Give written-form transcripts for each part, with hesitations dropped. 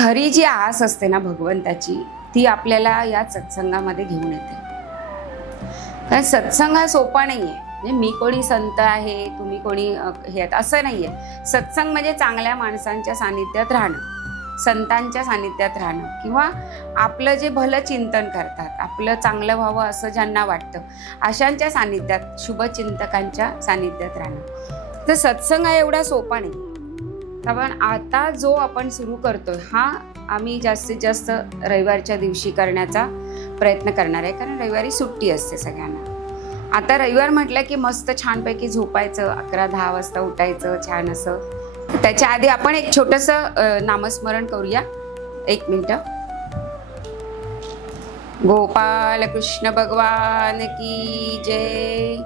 खरी जी आस असते ना भगवंताची, ती आपल्याला या सत्संगामध्ये घेऊन येते. कारण सत्संग हा सोपा नाही आहे. म्हणजे मी कोणी संत आहे, तुम्ही कोणी हे आहेत असं नाही आहे. सत्संग म्हणजे चांगल्या माणसांच्या सानिध्यात राहणं, संतांच्या सानिध्यात राहणं, किंवा आपलं जे भलं चिंतन करतात, आपलं चांगलं व्हावं असं ज्यांना वाटतं अशांच्या सानिध्यात, शुभचिंतकांच्या सानिध्यात राहणं. तर सत्संग हा एवढा सोपा नाही. कारण आता जो आपण सुरू करतोय हा आम्ही जास्तीत जास्त रविवारच्या दिवशी करण्याचा प्रयत्न करणार आहे. कारण रविवारी सुट्टी असते सगळ्यांना. आता रविवार म्हटलं की मस्त छानपैकी झोपायचं, 11-10 वाजता उठायचं छान असं. त्याच्या आधी आपण एक छोटंसं नामस्मरण करूया. 1 मिनिट. गोपाल कृष्ण भगवान की जय.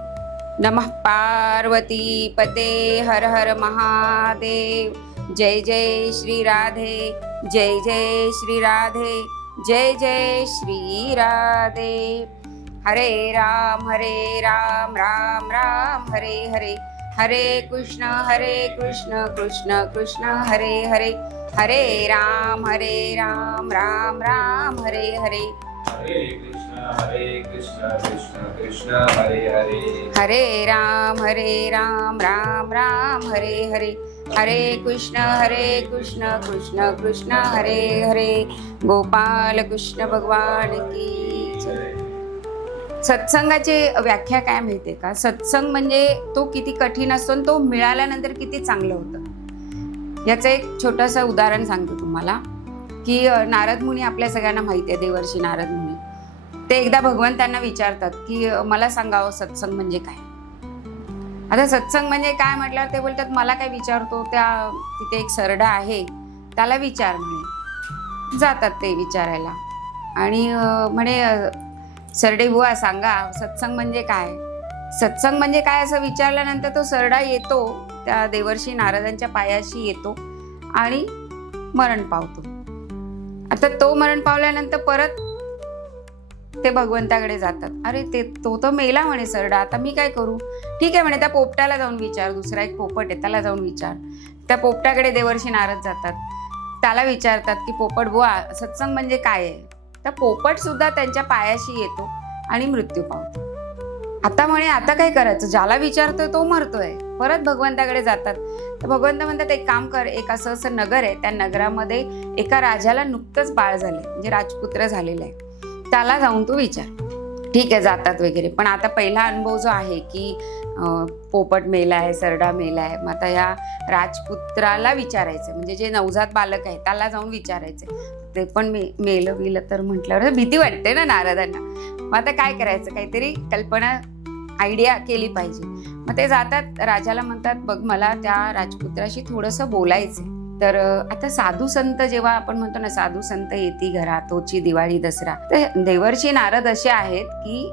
नमः पार्वती पते हर हर महादेव. जय जय श्री राधे, जय जय श्री राधे, जय जय श्री राधे. हरे राम राम राम हरे हरे, हरे कृष्ण कृष्ण कृष्ण हरे हरे, हरे राम राम राम हरे हरे, हरे कृष्ण कृष्ण कृष्ण हरे हरे, हरे राम राम राम हरे हरे, हरे कृष्ण कृष्ण कृष्ण हरे हरे. गोपाल कृष्ण भगवान की जय. सत्संगाची व्याख्या काय माहितीये का? सत्संग म्हणजे तो किती कठीण असतो आणि तो मिळाल्यानंतर किती चांगलं होतं. याचं एक छोटंसं उदाहरण सांगतो तुम्हाला की नारद मुनी आपल्या सगळ्यांना माहिती आहे, देवर्षी नारद मुनी. ते एकदा भगवंतांना विचारतात की मला सांगावं सत्संग म्हणजे काय. आता सत्संग म्हणजे काय म्हटल्यावर ते बोलतात मला काय विचारतो, त्या तिथे एक सरडा आहे त्याला विचार म्हणे. जातात ते विचारायला आणि म्हणे सरडे बुवा सांगा सत्संग म्हणजे काय. सत्संग म्हणजे काय असं विचारल्यानंतर तो सरडा येतो, त्या देवर्षी नारदांच्या पायाशी येतो आणि मरण पावतो. आता तो मरण पावल्यानंतर परत ते भगवंताकडे जातात. अरे ते तो तर मेला म्हणे सरडा, आता मी काय करू. ठीक आहे म्हणे त्या पोपटाला जाऊन विचार, दुसरा एक पोपट आहे त्याला जाऊन विचार. त्या पोपटाकडे देवर्षी नारद जातात, त्याला विचारतात की पोपट बुवा सत्संग म्हणजे काय आहे. तर पोपट सुद्धा त्यांच्या पायाशी येतो आणि मृत्यू पावतो. आता म्हणे आता काय करायचं, ज्याला विचारतोय तो मरतोय. परत भगवंताकडे जातात. तर भगवंत म्हणतात एक काम कर, एक असं नगर आहे, त्या नगरामध्ये एका राजाला नुकतंच बाळ झालंय, म्हणजे राजपुत्र झालेला आहे, त्याला जाऊन तू विचार. ठीक आहे जातात वगैरे. पण आता पहिला अनुभव जो आहे की पोपट मेलाय, सरडा मेलाय, मग आता या राजपुत्राला विचारायचं, म्हणजे जे नवजात बालक आहे त्याला जाऊन विचारायचं. ते पण मेलं बिलं तर म्हटल्यावर भीती वाटते ना नारदांना. मग आता काय करायचं, काहीतरी कल्पना आयडिया केली पाहिजे. मग ते जातात, राजाला म्हणतात बघ मला त्या राजपुत्राशी थोडंसं बोलायचंय. तर आता साधू संत जेव्हा आपण म्हणतो ना, साधू संत येती घरा तोची दिवाळी दसरा, तर देवर्षी नारद असे आहेत की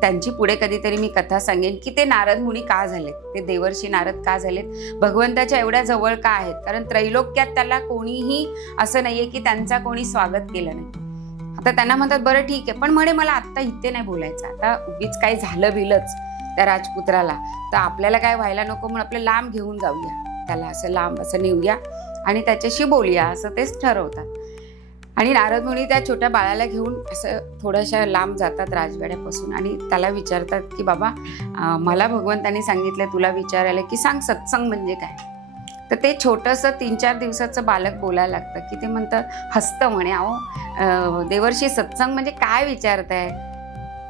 त्यांची पुढे कधीतरी मी कथा सांगेन की ते नारद मुनी का झालेत, ते देवर्षी नारद का झालेत, भगवंताच्या एवढ्या जवळ का आहेत. कारण त्रैलोक्यात त्याला कोणीही असं नाहीये की त्यांचा कोणी स्वागत केलं नाही. आता त्यांना म्हणतात बरं ठीक आहे, पण म्हणे मला आत्ता इथे नाही बोलायचं, आता उगीच काही झालं बिलच त्या राजपुत्राला तर आपल्याला काय व्हायला नको, म्हणून आपलं लांब घेऊन जाऊया, त्याला असं लांब असं नेऊया आणि त्याच्याशी बोलूया असं तेच ठरवतात. आणि नारद मुनी त्या छोट्या बाळाला घेऊन असं थोड्याशा लांब जातात राजवाड्यापासून आणि त्याला विचारतात की बाबा मला भगवंतांनी सांगितलं तुला विचारायला की सांग सत्संग म्हणजे काय. तर ते छोटंसं 3-4 दिवसाचं बालक बोलायला लागतं की ते म्हणतं, हसतं म्हणे, अहो देवर्षी सत्संग म्हणजे काय विचारताय,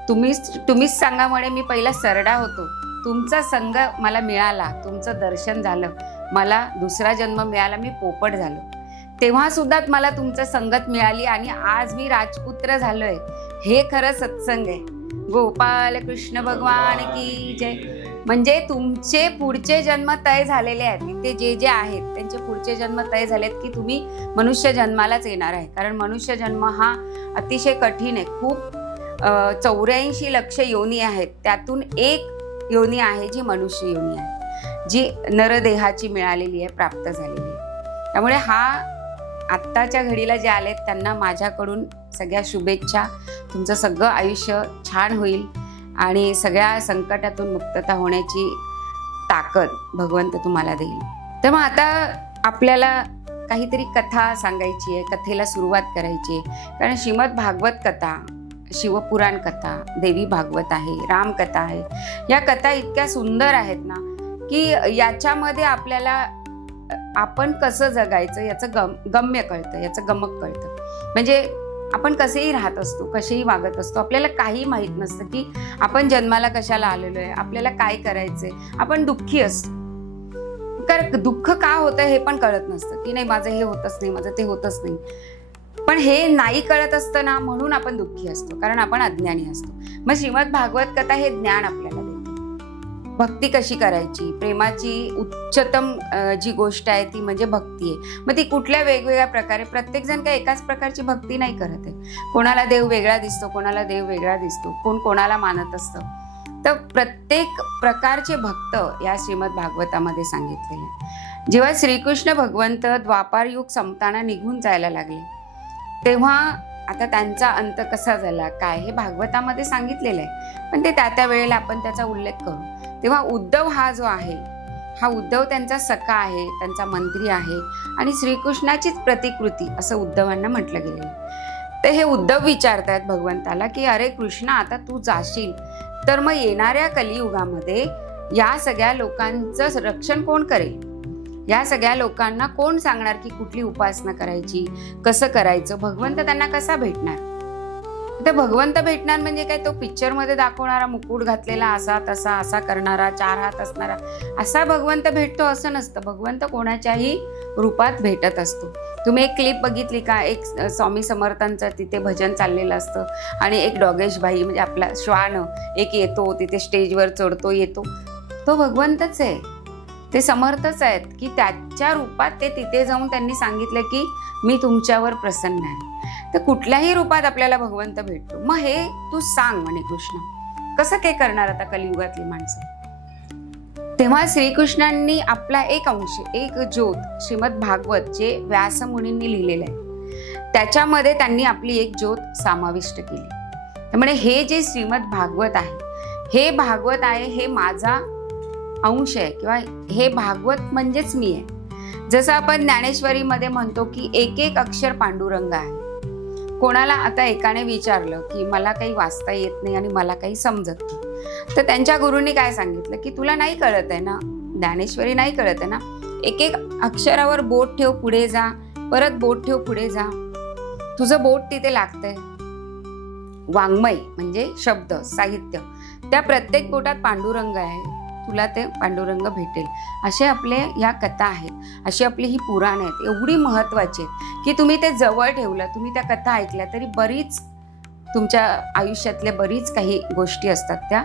तुम्हीच सांगा म्हणे. मी पहिला सरडा होतो, तुमचा संग मला मिळाला, तुमचं दर्शन झालं, मला दुसरा जन्म मिळाला, मी पोपट झालो, तेव्हा सुद्धा मला तुमचं संगत मिळाली आणि आज मी राजपुत्र झालोय. हे खरं सत्संग आहे. गोपाल कृष्ण भगवान की जय. म्हणजे तुमचे पुढचे जन्म तय झालेले आहेत, ते जे जे आहेत त्यांचे पुढचे जन्म तय झालेत की तुम्ही मनुष्य जन्मालाच येणार आहे. कारण मनुष्य जन्म हा अतिशय कठीण आहे. खूप 84 लक्ष योनी आहेत, त्यातून एक योनी आहे जी मनुष्य योनी आहे, जी नरदेहाची मिळालेली आहे, प्राप्त झालेली आहे. त्यामुळे हा आत्ताच्या घडीला जे आलेत त्यांना माझ्याकडून सगळ्या शुभेच्छा. तुमचं सगळं आयुष्य छान होईल आणि सगळ्या संकटातून मुक्तता होण्याची ताकद भगवंत तुम्हाला देईल. तर मग आता आपल्याला काहीतरी कथा सांगायची आहे, कथेला सुरुवात करायची आहे. कारण श्रीमद भागवत कथा, शिवपुराण कथा, देवी भागवत आहे, रामकथा आहे, या कथा इतक्या सुंदर आहेत ना की याच्यामध्ये आपल्याला आपण कसं जगायचं याचं गम्य कळतं, याचं गमक कळतं. म्हणजे आपण कसेही राहत असतो, कसेही वागत असतो, आपल्याला काही माहीत नसतं की आपण जन्माला कशाला आलेलो आहे, आपल्याला काय करायचंय, आपण दुःखी असतो. कारण दुःख का होतं हे पण कळत नसतं की नाही माझं हे होतच नाही, माझं ते होतच नाही. पण हे नाही कळत असतं ना, म्हणून आपण दुःखी असतो, कारण आपण अज्ञानी असतो. मग श्रीमद भागवत कथा हे ज्ञान आपल्याला देते. भक्ती कशी करायची, प्रेमाची उच्चतम जी गोष्ट आहे ती म्हणजे भक्ती आहे. मग ती कुठल्या वेगवेगळ्या प्रकारे, प्रत्येक जण काही एकाच प्रकारची भक्ती नाही करत आहे. कोणाला देव वेगळा दिसतो, कोणाला देव वेगळा दिसतो, कोण कोणाला मानत असतं. तर प्रत्येक प्रकारचे भक्त या श्रीमद भागवतामध्ये सांगितलेले आहे. जेव्हा श्रीकृष्ण भगवंत द्वापार युग संपताना निघून जायला लागले, तेव्हा आता त्यांचा अंत कसा झाला काय हे भागवतामध्ये सांगितलेलं आहे. पण ते त्या वेळेला आपण त्याचा उल्लेख करू. तेव्हा उद्धव हा जो आहे, हा उद्धव त्यांचा सखा आहे, त्यांचा मंत्री आहे आणि श्रीकृष्णाचीच प्रतिकृती असं उद्धवांना म्हटलं गेलेलं. तर हे उद्धव विचारतायत भगवंताला की अरे कृष्णा, आता तू जाशील तर मग येणाऱ्या कलियुगामध्ये या सगळ्या लोकांचं रक्षण कोण करेल? या सगळ्या लोकांना कोण सांगणार की कुठली उपासना करायची, कसं करायचं? भगवंत त्यांना कसा भेटणार? तर भगवंत भेटणार म्हणजे काय, तो पिक्चरमध्ये दाखवणारा मुकुट घातलेला असा तसा असा करणारा 4 हात असणारा असा भगवंत भेटतो असं नसतं. भगवंत कोणाच्याही रूपात भेटत असतो. तुम्ही एक क्लिप बघितली का, एक स्वामी समर्थांचं तिथे भजन चाललेलं असतं आणि एक डॉगेश भाई म्हणजे आपला श्वान एक येतो, तिथे स्टेजवर चढतो येतो, तो भगवंतच आहे. ते समर्थच आहेत की त्याच्या रूपात ते तिथे जाऊन त्यांनी सांगितलं की मी तुमच्यावर प्रसन्न आहे. तर कुठल्याही रूपात आपल्याला भगवंत भेटतो. मग हे तू सांग म्हणे कृष्ण, कसं काय करणार आता कलियुगातली माणसं? तेव्हा श्रीकृष्णांनी आपला एक अंश, एक ज्योत, श्रीमद भागवत जे व्यासमुनींनी लिहिलेलं आहे त्याच्यामध्ये त्यांनी आपली एक ज्योत समाविष्ट केली. त्यामुळे हे जे श्रीमद भागवत आहे, हे भागवत आहे, हे माझा अंश आहे किंवा हे भागवत म्हणजेच मी आहे. जसं आपण ज्ञानेश्वरीमध्ये म्हणतो की एक एक अक्षर पांडुरंग आहे. कोणाला आता एकाने विचारलं की मला काही वाचता येत नाही आणि मला काही समजत नाही, तर त्यांच्या गुरूंनी काय सांगितलं की तुला नाही कळत आहे ना, ज्ञानेश्वरी नाही कळत आहे ना, एक एक अक्षरावर बोट ठेव, पुढे जा, परत बोट ठेव, पुढे जा, तुझं बोट तिथे लागतंय. वाङ्मय म्हणजे शब्द, साहित्य, त्या प्रत्येक बोटात पांडुरंग आहे, तुला ते पांडुरंग भेटेल. असे आपले या कथा आहेत, अशी आपली ही पुराण आहेत, एवढी महत्वाची आहेत की तुम्ही ते जवळ ठेवलं, तुम्ही त्या कथा ऐकल्या तरी बरीच तुमच्या आयुष्यातल्या बरीच काही गोष्टी असतात त्या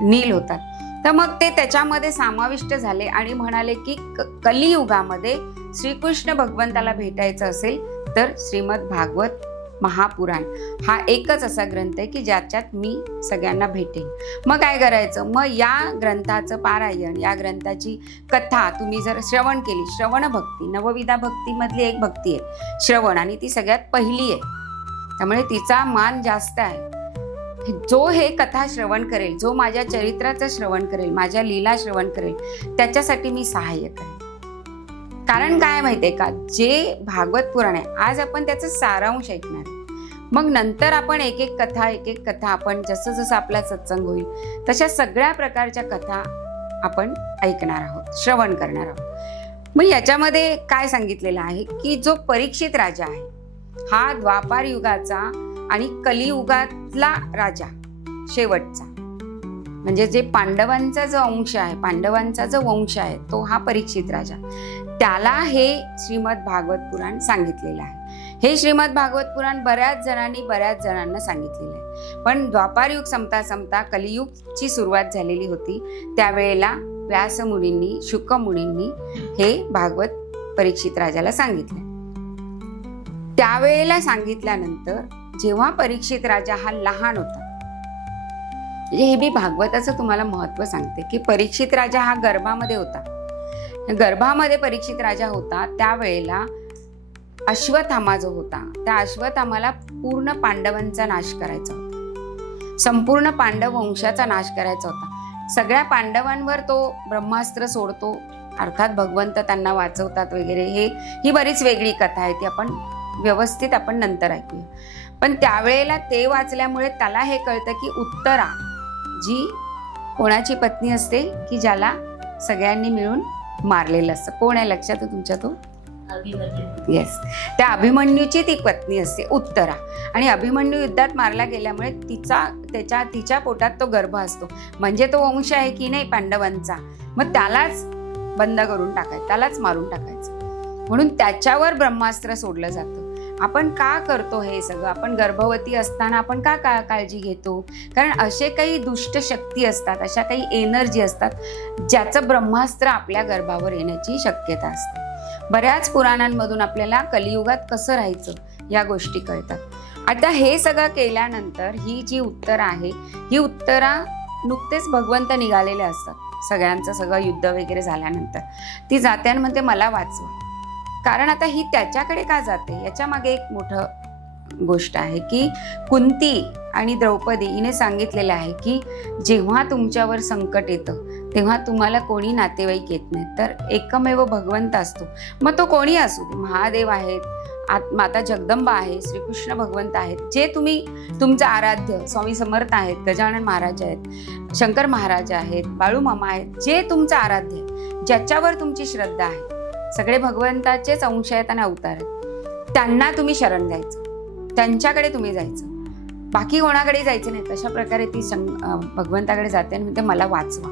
नील होतात. तर मग ते त्याच्यामध्ये समाविष्ट झाले आणि म्हणाले की कलियुगामध्ये श्रीकृष्ण भगवंताला भेटायचं असेल तर श्रीमद भागवत महापुराण हा एकच असा ग्रंथ आहे की ज्याच्यात मी सगळ्यांना भेटेन. मग काय करायचं? मग या ग्रंथाचं पारायण, या ग्रंथाची कथा तुम्ही जर श्रवण केली, श्रवण भक्ती, नवविधा भक्तीमधली एक भक्ती आहे श्रवण, आणि ती सगळ्यात पहिली आहे, त्यामुळे तिचा मान जास्त आहे. जो हे कथा श्रवण करेल, जो माझ्या चरित्राचं श्रवण करेल, माझ्या लीला श्रवण करेल, त्याच्यासाठी मी सहाय्य करेन. कारण काय माहितीये का, जे भागवत पुराण आहे आज आपण त्याचं सारांश ऐकणार आहे. मग नंतर आपण एक एक कथा आपण जसं जसं आपला सत्संग होईल तशा सगळ्या प्रकारच्या कथा आपण ऐकणार आहोत, श्रवण करणार आहोत. मग याच्यामध्ये काय सांगितलेलं आहे की जो परीक्षित राजा आहे हा द्वापार युगाचा आणि कलियुगातला राजा शेवटचा, म्हणजे जे पांडवांचा जो अंश आहे, पांडवांचा जो वंश आहे तो हा परीक्षित राजा, त्याला हे श्रीमद भागवत पुराण सांगितलेलं आहे. हे श्रीमद भागवत पुराण बऱ्याच जणांना सांगितलेलं आहे. पण द्वापार युग संपता कलियुगची सुरुवात झालेली होती, त्यावेळेला व्यासमुनींनी, शुकमुनींनी हे भागवत परीक्षित राजाला सांगितलं. त्यावेळेला सांगितल्यानंतर जेव्हा परीक्षित राजा हा लहान होता, म्हणजे हे मी भागवताचं तुम्हाला महत्व सांगते की परीक्षित राजा हा गर्भामध्ये होता. गर्भामध्ये परीक्षित राजा होता त्यावेळेला अश्वत्थामा जो होता, त्या अश्वत्थामाला पूर्ण पांडवांचा नाश करायचा होता, संपूर्ण पांडव वंशाचा नाश करायचा होता. सगळ्या पांडवांवर तो ब्रह्मास्त्र सोडतो, अर्थात भगवंत त्यांना वाचवतात वगैरे, ही बरीच वेगळी कथा आहे, ती आपण व्यवस्थित आपण नंतर ऐकूया. पण त्यावेळेला ते वाचल्यामुळे त्याला हे कळतं की उत्तरा जी कोणाची पत्नी असते की ज्याला सगळ्यांनी मिळून मारलेलं असतं. कोण आहे लक्षात आहे तुमच्या? तो येस, त्या अभिमन्यूची ती पत्नी असते उत्तरा. आणि अभिमन्यू युद्धात मारला गेल्यामुळे तिच्या पोटात तो गर्भ असतो, म्हणजे तो वंश आहे की नाही पांडवांचा, मग त्यालाच बंद करून टाकायचं, त्यालाच मारून टाकायचं. म्हणून त्याच्यावर ब्रह्मास्त्र सोडलं जातं. आपण का करतो हे सगळं? आपण गर्भवती असताना आपण का काळजी घेतो? कारण असे काही दुष्ट शक्ती असतात, अशा काही एनर्जी असतात ज्याचं ब्रह्मास्त्र आपल्या गर्भावर येण्याची शक्यता असते. बऱ्याच पुराणांमधून आपल्याला कलियुगात कसं राहायचं या गोष्टी कळतात. आता हे सगळं केल्यानंतर ही जी उत्तरा आहे, ही उत्तरा नुकतेच भगवंत निघालेले असतात, सगळ्यांचं सगळं युद्ध वगैरे झाल्यानंतर ती जाते आणि म्हणते मला वाचवा. कारण आता ही त्याच्याकडे का जाते याच्या मागे एक मोठं गोष्ट आहे की कुंती आणि द्रौपदी हिने सांगितलेलं आहे की जेव्हा तुमच्यावर संकट येतं तेव्हा तुम्हाला कोणी नातेवाईक येत नाही, तर एकमेव भगवंत असतो. मग तो कोणी असू दे, महादेव आहेत, माता जगदंबा आहे, श्रीकृष्ण भगवंत आहेत, जे तुम्ही तुमचं आराध्य स्वामी समर्थ आहेत, गजानन महाराज आहेत, शंकर महाराज आहेत, बाळूमामा आहेत, जे तुमचं आराध्य आहे, ज्याच्यावर तुमची श्रद्धा आहे, सगळे भगवंताचेच अंश आहेत आणि अवतार आहेत, त्यांना तुम्ही शरण द्यायचं, त्यांच्याकडे तुम्ही जायचं, बाकी कोणाकडे जायचं नाही. तशा प्रकारे ती भगवंताकडे जाते आणि म्हणते मला वाचवा.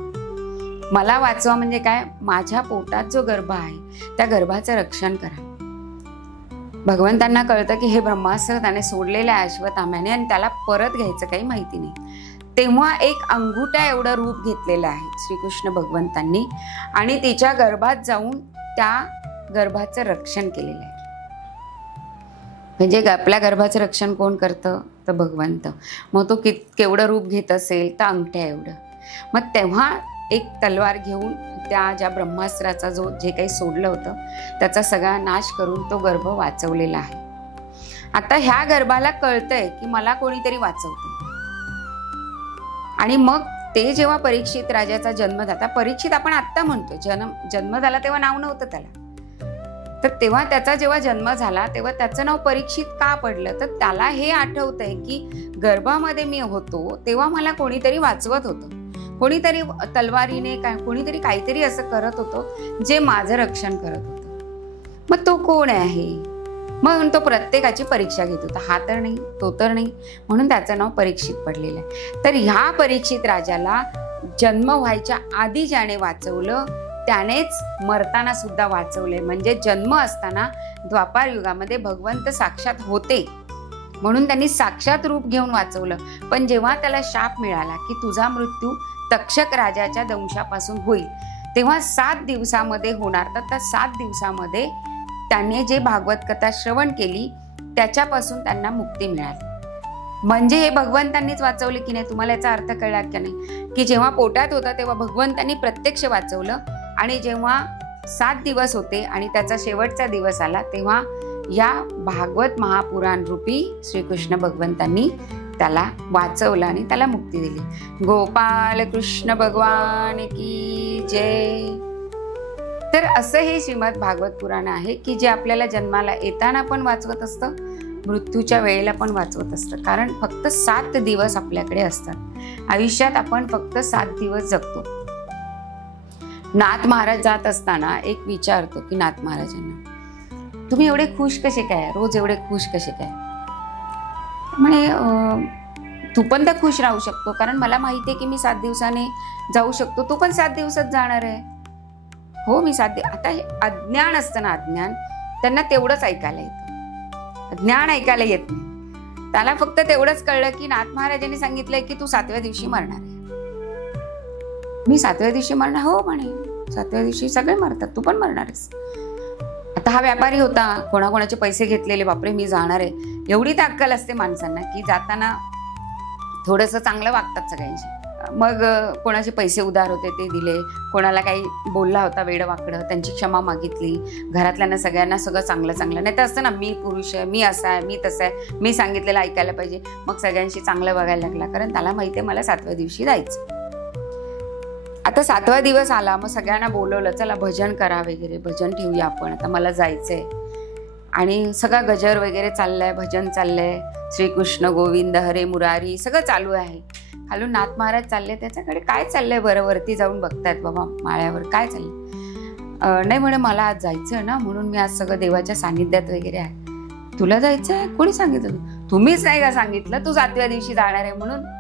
मला वाचवा म्हणजे काय? माझ्या पोटात जो गर्भ आहे त्या गर्भाचं रक्षण करा. भगवंतांना कळतं की हे ब्रह्मास्त्र त्याने सोडलेलं आहे अश्वत्थाम्याने आणि त्याला परत घ्यायचं काही माहिती नाही. तेव्हा एक अंगुठा एवढं रूप घेतलेलं आहे श्रीकृष्ण भगवंतांनी आणि तिच्या गर्भात जाऊन त्या गर्भाचं रक्षण केलेलं आहे. म्हणजे आपल्या गर्भाचं रक्षण कोण करतं? तर भगवंत. मग तो केवढं रूप घेत असेल? तर अंगठ्या एवढं. मग तेव्हा एक तलवार घेऊन त्या ज्या ब्रह्मास्त्राचा जे काही सोडलं होतं त्याचा सगळा नाश करून तो गर्भ वाचवलेला आहे. आता ह्या गर्भाला कळतंय की मला कोणीतरी वाचवते. आणि मग ते जेव्हा परीक्षित राजाचा जन्म झाला, परीक्षित आपण आत्ता म्हणतो, जन्म झाला तेव्हा नाव नव्हतं त्याला, तर तेव्हा त्याचा जेव्हा जन्म झाला तेव्हा त्याचं नाव परीक्षित का पडलं? तर त्याला हे आठवतंय की गर्भामध्ये मी होतो तेव्हा मला कोणीतरी वाचवत होतं, कोणीतरी तलवारीने कोणीतरी काहीतरी असं करत होतं जे माझं रक्षण करत होतं. मग तो कोण आहे? म्हणून तो प्रत्येकाची परीक्षा घेत होता. हा तर नाही, तो तर नाही, म्हणून त्याचं नाव परीक्षित पडलेलं आहे. तर ह्या परीक्षित राजाला जन्म व्हायच्या आधी ज्याने वाचवलं त्यानेच मरताना सुद्धा वाचवले. म्हणजे जन्म असताना द्वापार युगामध्ये भगवंत साक्षात होते म्हणून त्यांनी साक्षात रूप घेऊन वाचवलं. पण जेव्हा त्याला शाप मिळाला की तुझा मृत्यू तक्षक राजाच्या दंशापासून होईल, तेव्हा 7 दिवसामध्ये होणार. तर त्या 7 दिवसामध्ये त्याने जे भागवत कथा श्रवण केली त्याच्यापासून त्यांना मुक्ती मिळाली. म्हणजे हे भगवंतांनीच वाचवले की नाही? तुम्हाला याचा अर्थ कळला की नाही? की जेव्हा पोटात होता तेव्हा भगवंतांनी प्रत्यक्ष वाचवलं आणि जेव्हा 7 दिवस होते आणि त्याचा शेवटचा दिवस आला तेव्हा या भागवत महापुराण रूपी श्रीकृष्ण भगवंतांनी त्याला वाचवलं आणि त्याला मुक्ती दिली. गोपाल कृष्ण भगवान की जय. तर असं हे श्रीमद भागवत पुराण आहे की जे आपल्याला जन्माला येताना पण वाचवत असतं, मृत्यूच्या वेळेला पण वाचवत असतं. कारण फक्त 7 दिवस आपल्याकडे असतात आयुष्यात, आपण फक्त 7 दिवस जगतो. नाथ महाराज जात असताना एक विचारतो की नाथ महाराजांना, तुम्ही एवढे खुश कसे काय, रोज एवढे खुश कसे काय? म्हणे तू पण तर खुश राहू शकतो, कारण मला माहिती आहे की मी 7 दिवसाने जाऊ शकतो, तू पण 7 दिवसात जाणार आहे. हो मी 7 आता हे अज्ञान असतं ना, अज्ञान, त्यांना तेवढंच ऐकायला येतं, ज्ञान ऐकायला येत नाही. त्याला फक्त तेवढंच कळलं की नाथ महाराजांनी सांगितलंय की तू 7व्या दिवशी मरणार आहे. मी 7व्या दिवशी मरणार? हो म्हणे, 7व्या दिवशी सगळे मरतात, तू पण मरणार आहेस. आता हा व्यापारी होता, कोणाकोणाचे पैसे घेतलेले, बापरे मी जाणार आहे. एवढी तर अक्कल असते माणसांना की जाताना थोडंसं चांगलं वागतात सगळ्यांशी. मग कोणाचे पैसे उधार होते ते दिले, कोणाला काही बोलला होता वेडं वाकडं त्यांची क्षमा मागितली, घरातल्यांना सगळ्यांना सगळं चांगलं चांगलं. नाही तर असतं ना, मी पुरुष आहे, मी असा आहे, मी तसं आहे, मी सांगितलेलं ऐकायला पाहिजे. मग सगळ्यांशी चांगलं बघायला लागला, कारण त्याला माहिती आहे मला 7व्या दिवशी जायचं. आता 7वा दिवस आला, मग सगळ्यांना बोलवलं, चला भजन करा वगैरे, भजन ठेवूया आपण, आता मला जायचंय. आणि सगळा गजर वगैरे चाललाय, भजन चाललंय, श्रीकृष्ण गोविंद हरे मुरारी सगळं चालू आहे. खालून नाथ महाराज चालले, त्याच्याकडे काय चाललंय बरं, वरती जाऊन बघतायत बाबा माळ्यावर काय चाललंय. नाही म्हणे मला आज जायचं ना, म्हणून मी आज सगळं देवाच्या सानिध्यात वगैरे आहे. तुला जायचंय? कोणी सांगितलं? तुम्हीच नाही का सांगितलं तू 7व्या दिवशी जाणार आहे म्हणून?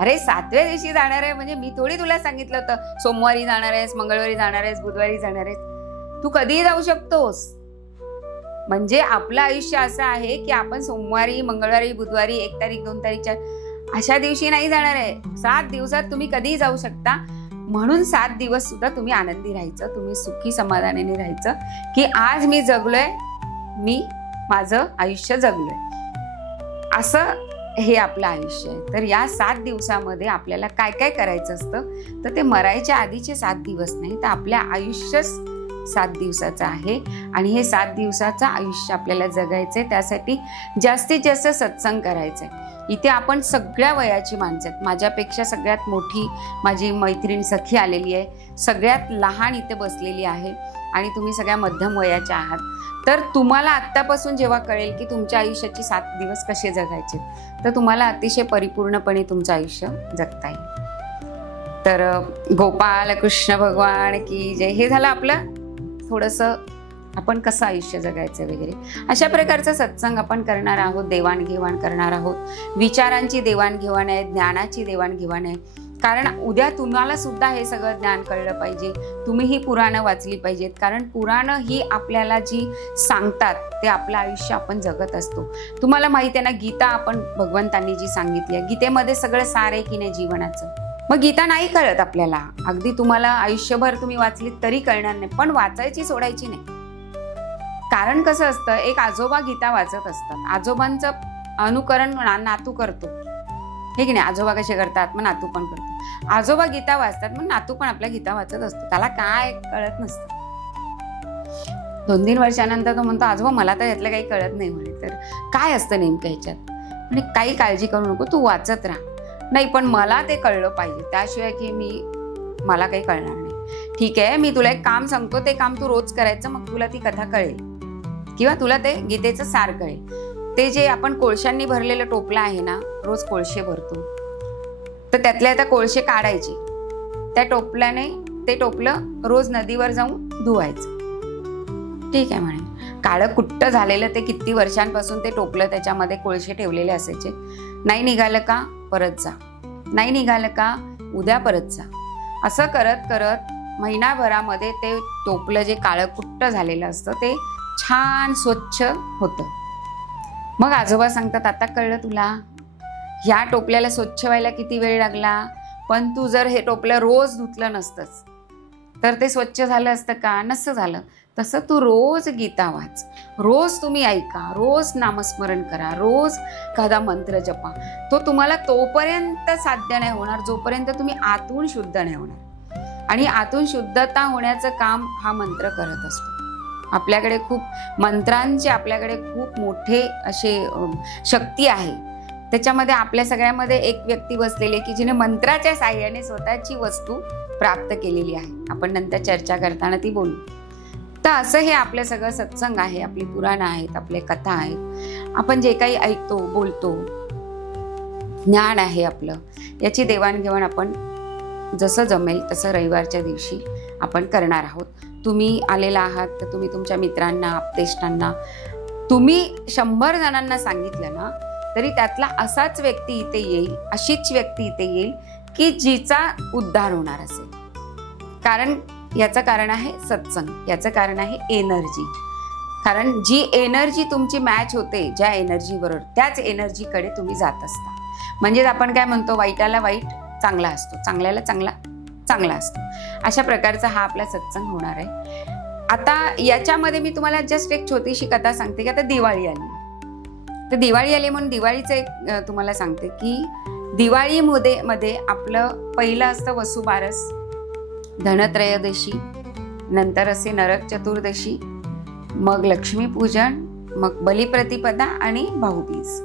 अरे 7व्या दिवशी जाणार आहे म्हणजे मी थोडी तुला सांगितलं होतं सोमवारी जाणार आहेस, मंगळवारी जाणार आहेस, बुधवारी जाणार आहेस. तू कधीही जाऊ शकतोस. म्हणजे आपलं आयुष्य असं आहे की आपण सोमवारी, मंगळवारी, बुधवारी, 1 तारीख, 2 तारीख, 4 अशा दिवशी नाही जाणार आहे. 7 दिवसात तुम्ही कधीही जाऊ शकता. म्हणून 7 दिवस सुद्धा तुम्ही आनंदी राहायचं, तुम्ही सुखी समाधानाने राहायचं की आज मी जगलोय, मी माझं आयुष्य जगलोय, असं हे आपलं आयुष्य आहे. तर या 7 दिवसामध्ये आपल्याला काय काय करायचं असतं, तर ते मरायच्या आधीचे 7 दिवस नाही, तर आपल्या आयुष्यच 7 दिवसाचं आहे. आणि हे 7 दिवसाचं आयुष्य आपल्याला जगायचंय. त्यासाठी जास्तीत जास्त सत्संग करायचंय. इथे आपण सगळ्या वयाची माणसं आहेत. माझ्यापेक्षा सगळ्यात मोठी माझी मैत्रीण सखी आलेली आहे, सगळ्यात लहान इथे बसलेली आहे, आणि तुम्ही सगळ्या मध्यम वयाच्या आहात. तर तुम्हाला आत्तापासून जेव्हा कळेल की तुमच्या आयुष्याची 7 दिवस कसे जगायचे, तर तुम्हाला अतिशय परिपूर्णपणे तुमचं आयुष्य जगता येईल. तर गोपाल कृष्ण भगवान की जय. हे झालं आपलं थोडंसं आपण कसं आयुष्य जगायचं वगैरे. अशा प्रकारचा सत्संग आपण करणार आहोत, देवाणघेवाण करणार आहोत, विचारांची देवाणघेवाण आहे, ज्ञानाची देवाणघेवाण आहे. कारण उद्या तुम्हाला सुद्धा हे सगळं ज्ञान कळलं पाहिजे. तुम्ही ही पुराणं वाचली पाहिजेत, कारण पुराणं ही आपल्याला जी सांगतात ते आपलं आयुष्य आपण जगत असतो. तुम्हाला माहिती आहे ना, गीता आपण भगवंतांनी जी सांगितली आहे, गीतेमध्ये सगळं सार आहे की नाही जीवनाचं. मग गीता नाही कळत आपल्याला, अगदी तुम्हाला आयुष्यभर तुम्ही वाचली तरी कळणार नाही, पण वाचायची सोडायची नाही. कारण कसं असतं, एक आजोबा गीता वाचत असतात, आजोबांचं अनुकरण नातू करतो, हे की नाही. आजोबा कसे करतात मग नातू पण करतो. आजोबा गीता वाचतात मग नातू पण आपल्या गीता वाचत असतो. त्याला काय कळत नसतं. 2-3 वर्षानंतर तो म्हणतो आजोबा मला तर यातलं काही कळत नाही म्हणे. तर काय असतं नेमकं ह्याच्यात? म्हणजे काही काळजी करू नको, तू वाचत राहा. नाही पण मला ते कळलं पाहिजे, त्याशिवाय की मला काही कळणार नाही. ठीक आहे, मी तुला एक काम सांगतो, ते काम तू रोज करायचं, मग तुला ती कथा कळेल किंवा तुला ते गीतेचं सार कळेल. ते जे आपण कोळशांनी भरलेलं टोपलं आहे ना, रोज कोळशे भरतो, तर त्यातल्या आता कोळशे काढायचे, त्या टोपल्याने ते टोपलं रोज नदीवर जाऊन धुवायचं. ठीक आहे म्हणे. काळं कुट्ट झालेलं ते किती वर्षांपासून ते टोपलं, त्याच्यामध्ये कोळशे ठेवलेले असायचे. नाही निघालं का परत जा, नाही निघालं का उद्या परत जा. असं करत करत महिनाभरामध्ये ते टोपलं जे काळं कुट्ट झालेलं असतं ते छान स्वच्छ होतं. मग आजोबा सांगतात आता कळलं तुला, ह्या टोपल्याला स्वच्छ व्हायला किती वेळ लागला, पण तू जर हे टोपलं रोज धुतलं नसतंस तर ते स्वच्छ झालं असतं का? नसतं झालं. तसं तू रोज गीता वाच, रोज तुम्ही ऐका, रोज नामस्मरण करा, रोज एखादा मंत्र जपा. तो तुम्हाला तोपर्यंत साध्य नाही होणार जोपर्यंत तुम्ही आतून शुद्ध नाही होणार. आणि आतून शुद्धता होण्याचं काम हा मंत्र करत असतो. आपल्याकडे खूप मंत्रांचे, आपल्याकडे खूप मोठे असे शक्ती आहे. त्याच्यामध्ये आपल्या सगळ्यामध्ये एक व्यक्ती बसलेली की जिने मंत्राच्या साह्याने स्वतःची वस्तू प्राप्त केलेली आहे. आपण नंतर चर्चा करताना ती बोलू. तर असं हे आपलं सगळं सत्संग आहे, आपली पुराणं आहेत, आपले कथा आहेत, आपण जे काही ऐकतो बोलतो, ज्ञान आहे आपलं, याची देवाणघेवाण आपण जसं जमेल तसं रविवारच्या दिवशी आपण करणार आहोत. तुम्ही आलेला आहात तर तुम्ही तुमच्या मित्रांना, आपतेष्टांना, तुम्ही 100 जणांना सांगितलं ना तरी त्यातला असाच व्यक्ती इथे येईल, अशीच व्यक्ती इथे येईल की जिचा उद्धार होणार असेल. कारण याचं कारण आहे सत्संग, याचं कारण आहे एनर्जी. कारण जी एनर्जी तुमची मॅच होते ज्या एनर्जी बरोबर, त्याच एनर्जीकडे तुम्ही जात असता. म्हणजेच आपण काय म्हणतो, वाईटाला वाईट चांगला असतो, चांगल्याला चांगला चांगला असतो. अशा प्रकारचा हा आपला सत्संग होणार आहे. आता याच्यामध्ये मी तुम्हाला जस्ट एक छोटीशी कथा सांगते की आता दिवाळी आली, तर दिवाळी आली म्हणून दिवाळीचं एक तुम्हाला सांगते की दिवाळीमध्ये आपलं पहिलं असतं वसुबारस, धनत्रयोदशी, नंतर असे नरक चतुर्दशी, मग लक्ष्मीपूजन, मग बलिप्रतिपदा आणि भाऊबीज.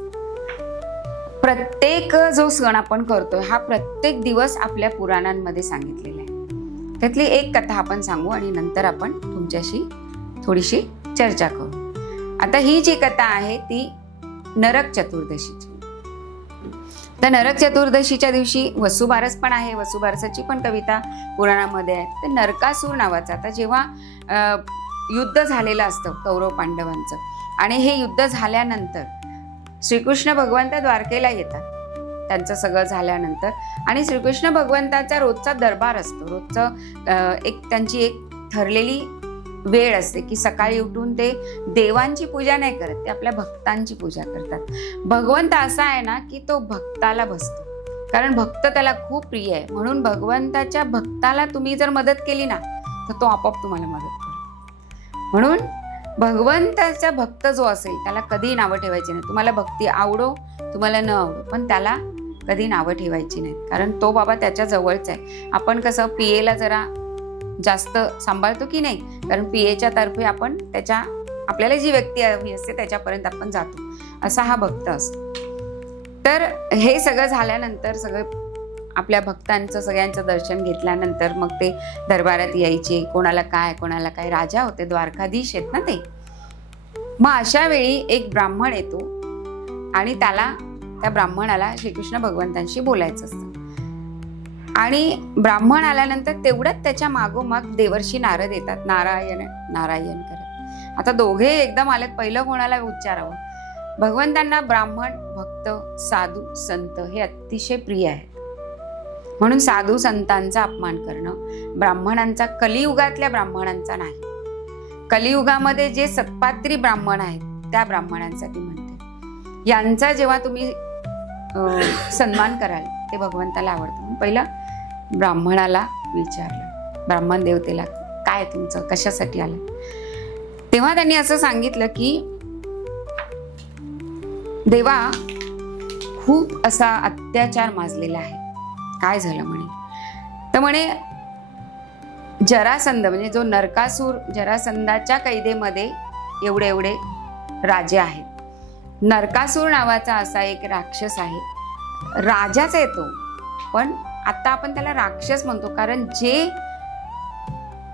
प्रत्येक जो सण आपण करतोय हा प्रत्येक दिवस आपल्या पुराणांमध्ये सांगितलेला आहे. त्यातली एक कथा आपण सांगू आणि नंतर आपण तुमच्याशी थोडीशी चर्चा करू. आता ही जी कथा आहे ती नरक चतुर्दशीची. तर नरक चतुर्दशीच्या दिवशी वसुबारस पण आहे. वसुबारसाची पण कविता पुराणामध्ये आहे. तर नरकासूर नावाचा, आता जेव्हा युद्ध झालेलं असतं कौरव पांडवांचं आणि हे युद्ध झाल्यानंतर श्रीकृष्ण भगवंत द्वारकेला येतात त्यांचं सगळं झाल्यानंतर, आणि श्रीकृष्ण भगवंताचा रोजचा दरबार असतो. रोजचं त्यांची एक ठरलेली वेळ असते की सकाळी उठून ते देवांची पूजा नाही करत, ते आपल्या भक्तांची पूजा करतात. भगवंत असा आहे ना की तो भक्ताला भसतो, कारण भक्त त्याला खूप प्रिय आहे. म्हणून भगवंताच्या भक्ताला तुम्ही जर मदत केली ना तर तो आपोआप तुम्हाला मदत करेल. म्हणून भगवंताचा भक्त जो असेल त्याला कधी नावं ठेवायची नाही. तुम्हाला भक्ती आवडो तुम्हाला न आवडो, पण त्याला कधी नावं ठेवायची नाहीत, कारण तो बाबा त्याच्या जवळचा आहे. आपण कसं पियेला जरा जास्त सांभाळतो की नाही, कारण पियेच्या तर्फे आपण आपल्याला जी व्यक्ती हवी असते त्याच्यापर्यंत आपण जातो. असा हा भक्त असतो. तर हे सगळं झाल्यानंतर सगळं आपल्या भक्तांचं सगळ्यांचं दर्शन घेतल्यानंतर मग ते दरबारात यायचे. कोणाला काय राजा होते, द्वारकाधीश आहेत ना ते. मग अशा वेळी एक ब्राह्मण येतो आणि त्या ब्राह्मणाला श्रीकृष्ण भगवंतांशी बोलायचं असतं. आणि ब्राह्मण आल्यानंतर तेवढ्यात त्याच्या मागोमाग देवर्षी नारद येतात, नारायण नारायण करत. आता दोघे एकदम आलेत. पहिलं कोणाला विचारावं? भगवंतांना ब्राह्मण, भक्त, साधू, संत हे अतिशय प्रिय आहेत. म्हणून साधू संतांचा अपमान करणं, ब्राह्मणांचा, कलियुगातल्या ब्राह्मणांचा नाही, कलियुगामध्ये जे सत्पात्री ब्राह्मण आहेत त्या ब्राह्मणांसाठी म्हणते, यांचा जेव्हा तुम्ही सन्मान कराल ते भगवंताला आवडतं. म्हणून पहिला ब्राह्मणाला विचारलं, ब्राह्मण देवतेला, काय तुमचं, कशासाठी आलं? तेव्हा त्यांनी असं सांगितलं की देवा, खूप असा अत्याचार माजलेला आहे. काय झालं म्हणे? तर म्हणे जरासंध म्हणजे जो नरकासूर, जरासंधाच्या कैदेमध्ये एवढे राजे आहेत. नरकासूर नावाचा असा एक राक्षस आहे, राजाच आहे तो, पण आता आपण त्याला राक्षस म्हणतो, कारण जे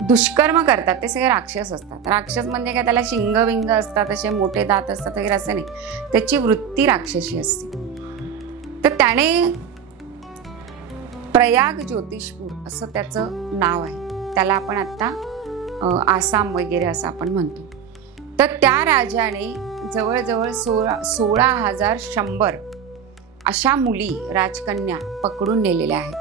दुष्कर्म करतात ते सगळे राक्षस असतात. राक्षस म्हणजे काय, त्याला शिंग विंग असतात, असे मोठे दात असतात वगैरे, असं नाही. त्याची वृत्ती राक्षसी असते. तर त्याने प्रयाग ज्योतिषपूर असं त्याचं नाव आहे, त्याला आपण आता आसाम वगैरे असं आपण म्हणतो. तर त्या राजाने जवळजवळ 16,100 अशा मुली, राजकन्या पकडून नेलेल्या आहेत.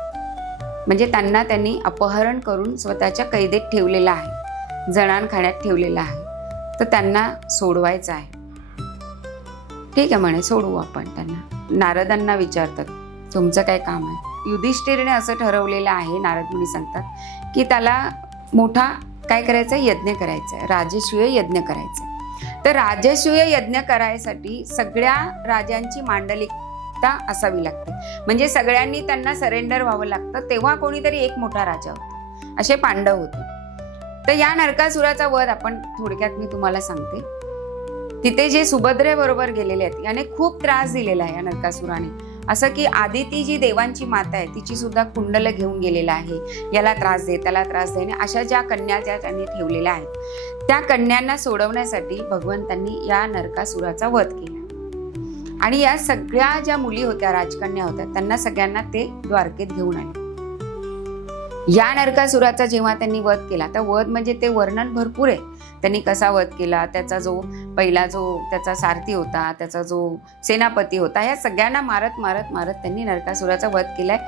म्हणजे त्यांनी अपहरण करून स्वतःच्या कैदेत ठेवलेलं आहे, जणानखान्यात ठेवलेलं आहे. तर त्यांना सोडवायचं आहे. ठीक आहे म्हणे, सोडवू आपण त्यांना. नारदांना विचारतात, तुमचं काय काम आहे? युधिष्ठिरने असं ठरवलेलं आहे, नारद मुनी सांगतात की त्याला मोठा काय करायचं, यज्ञ करायचा आहे, राजसूय यज्ञ करायचा आहे. तर राजसूय यज्ञ करायसाठी सगळ्या राजांची मांडलिकता असावी लागते, म्हणजे सगळ्यांनी त्यांना सरेंडर व्हावं लागतं. तेव्हा कोणीतरी एक मोठा राजा होता, असे पांडव होते. तर या नरकासुराचा वध आपण थोडक्यात मी तुम्हाला सांगते. तिथे जे सुभद्रेबरोबर गेलेले आहेत याने खूप त्रास दिलेला आहे या नरकासुराने. असं की आदिती जी देवांची माता आहे तिची सुद्धा कुंडल घेऊन गेलेला आहे, याला त्रास दे, त्याला त्रास दे. अशा ज्या कन्या त्यांनी ठेवलेल्या आहेत त्या कन्यांना सोडवण्यासाठी भगवंतांनी या नरकासुराचा वध केला. आणि या सगळ्या ज्या मुली होत्या, राजकन्या होत्या, त्यांना सगळ्यांना ते द्वारकेत घेऊन आले. या नरकासुराचा जेव्हा त्यांनी वध केला, तर वध म्हणजे ते वर्णन भरपूर आहे. त्यांनी कसा वध केला, त्याचा जो पहिला त्याचा सारथी होता, त्याचा जो सेनापती होता, या सगळ्यांना मारत मारत मारत त्यांनी नरकासुराचा वध केलाय.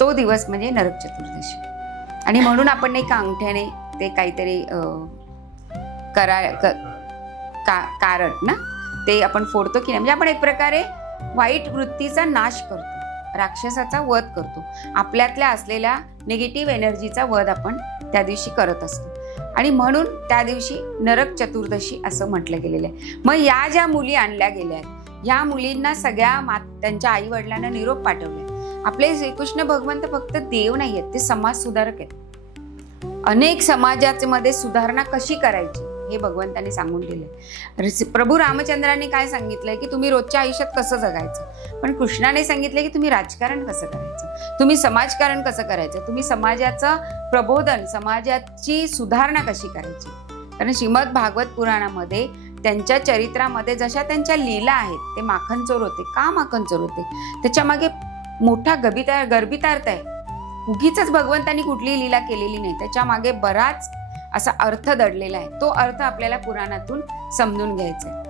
तो दिवस म्हणजे नरक चतुर्दशी. आणि म्हणून आपण नाही का अंगठ्याने ते काहीतरी कारट ना ते आपण फोडतो की नाही, म्हणजे आपण एक प्रकारे वाईट वृत्तीचा नाश करतो, राक्षसाचा वध करतो, आपल्यातल्या असलेल्या निगेटिव्ह एनर्जीचा वध आपण त्या दिवशी करत असतो. आणि म्हणून त्या दिवशी नरक चतुर्दशी असं म्हटलं गेलेलं आहे. मग या ज्या मुली आणल्या गेल्या आहेत, या मुलींना सगळ्या त्यांच्या आई वडिलांना निरोप पाठवले. आपले श्रीकृष्ण भगवंत फक्त देव नाही आहेत, ते समाज सुधारक आहेत. अनेक समाजामध्ये सुधारणा कशी करायची हे भगवंतांनी सांगून दिले. प्रभू रामचंद्रांनी काय सांगितलंय की तुम्ही रोजच्या आयुष्यात कसं जगायचं, पण कृष्णाने सांगितलं की तुम्ही राजकारण कसं करायचं, तुम्ही समाजकारण कसं करायचं, तुम्ही समाजाचं प्रबोधन, समाजाची सुधारणा कशी करायची. कारण श्रीमद भागवत पुराणामध्ये त्यांच्या चरित्रामध्ये जशा त्यांच्या लीला आहेत, ते माखनचोर होते. का माखनचोर होते त्याच्या मागे मोठा गर्भितार्थ आहे. उगीच भगवंतांनी कुठलीही लीला केलेली नाही, त्याच्या मागे बराच असा अर्थ दडलेला आहे. तो अर्थ आपल्याला पुराणातून समजून घ्यायचा आहे.